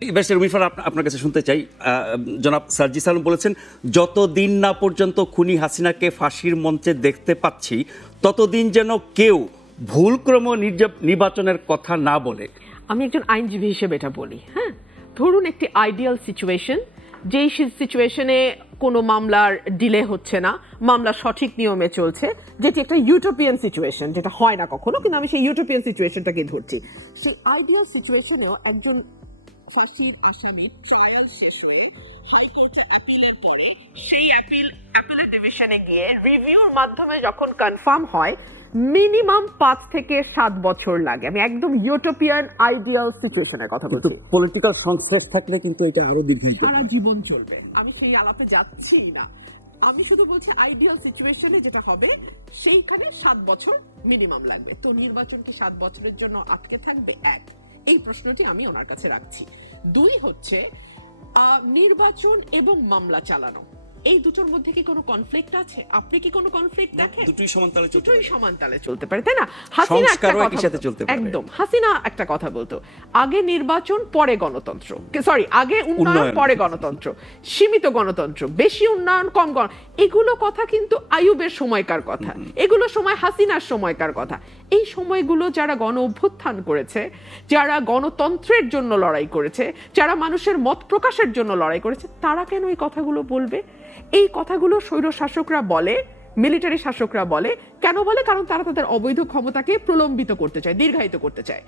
Barrister রুমিফার আপনার কাছে শুনতে চাই। জনাব সার্জি সালাম বলেছেন, যতদিন না পর্যন্ত খুনি হাসিনাকে ফাঁসির মঞ্চে দেখতে পাচ্ছি, ততদিন যেন কেউ ভুলক্রম নির্বাচনের কথা না বলে। আমি একজন আইনজীবী হিসেবে এটা বলি হ্যাঁ? ধরুন একটি আইডিয়াল সিচুয়েশন যেই সিচুয়েশনে কোনো মামলার ডিলে হচ্ছে না, মামলা সঠিক নিয়মে চলছে, যেটি একটা ইউটোপিয়ান সিচুয়েশন যেটা হয় না কখনো, কিন্তু আমি সেই ইউটোপিয়ান সিচুয়েশনটাকে ধরছি। সেই আইডিয়াল সিচুয়েশনেও একজন ফাঁসির আসামি ট্রায়াল শেষ হয়ে হাইকোর্টে অ্যাপিলের পরে সেই অ্যাপিল অ্যাপিলের ডিভিশনে গিয়ে রিভিউর মাধ্যমে যখন কনফার্ম হয় মিনিমাম পাঁচ থেকে সাত বছর লাগে। আমি একদম ইউটোপিয়ান আইডিয়াল সিচুয়েশনের কথা বলছি। পলিটিক্যাল সংশ্লেষ থাকলে কিন্তু এটা আরও দীর্ঘায়িত। সারা জীবন চলবে। আমি সেই আলাপে যাচ্ছি না। আমি শুধু বলছি আইডিয়াল সিচুয়েশনে যেটা হবে সেইখানে সাত বছর মিনিমাম লাগবে। তো নির্বাচন কি সাত বছরের জন্য আটকে থাকবে? এক। এই প্রশ্নটি আমি ওনার কাছে রাখছি। দুই হচ্ছে নির্বাচন এবং মামলা চালানো। এই দুটোর মধ্যে কি কোনো কনফ্লিক্ট আছে? আপনি কি কোনো কনফ্লিক্ট দেখেন? দুটোই সমান তালে চলতে দুটোই সমান তালে চলতে পারে তাই না? হাসিনা একটা কথা একই সাথে চলতে পারে। একদম। হাসিনা একটা কথা বলতো। আগে নির্বাচন পরে গণতন্ত্র। সরি আগে উন্নয়ন উন্নয়ন। পরে গণতন্ত্র। সীমিত গণতন্ত্র। বেশি উন্নয়ন কম গণ এগুলো কথা কিন্তু আয়ুবের সময়কার কথা। এগুলো সময় হাসিনার সময়কার কথা। এই সময়গুলো যারা গণ অভ্যুত্থান করেছে যারা গণতন্ত্রের জন্য লড়াই করেছে যারা মানুষের মত প্রকাশের জন্য লড়াই করেছে তারা কেন এই কথাগুলো বলবে? এই কথাগুলো স্বৈর শাসকরা বলে মিলিটারি শাসকরা বলে, কেন বলে? কারণ তারা তাদের অবৈধ ক্ষমতাকে প্রলম্বিত করতে চায়, দীর্ঘায়িত করতে চায়।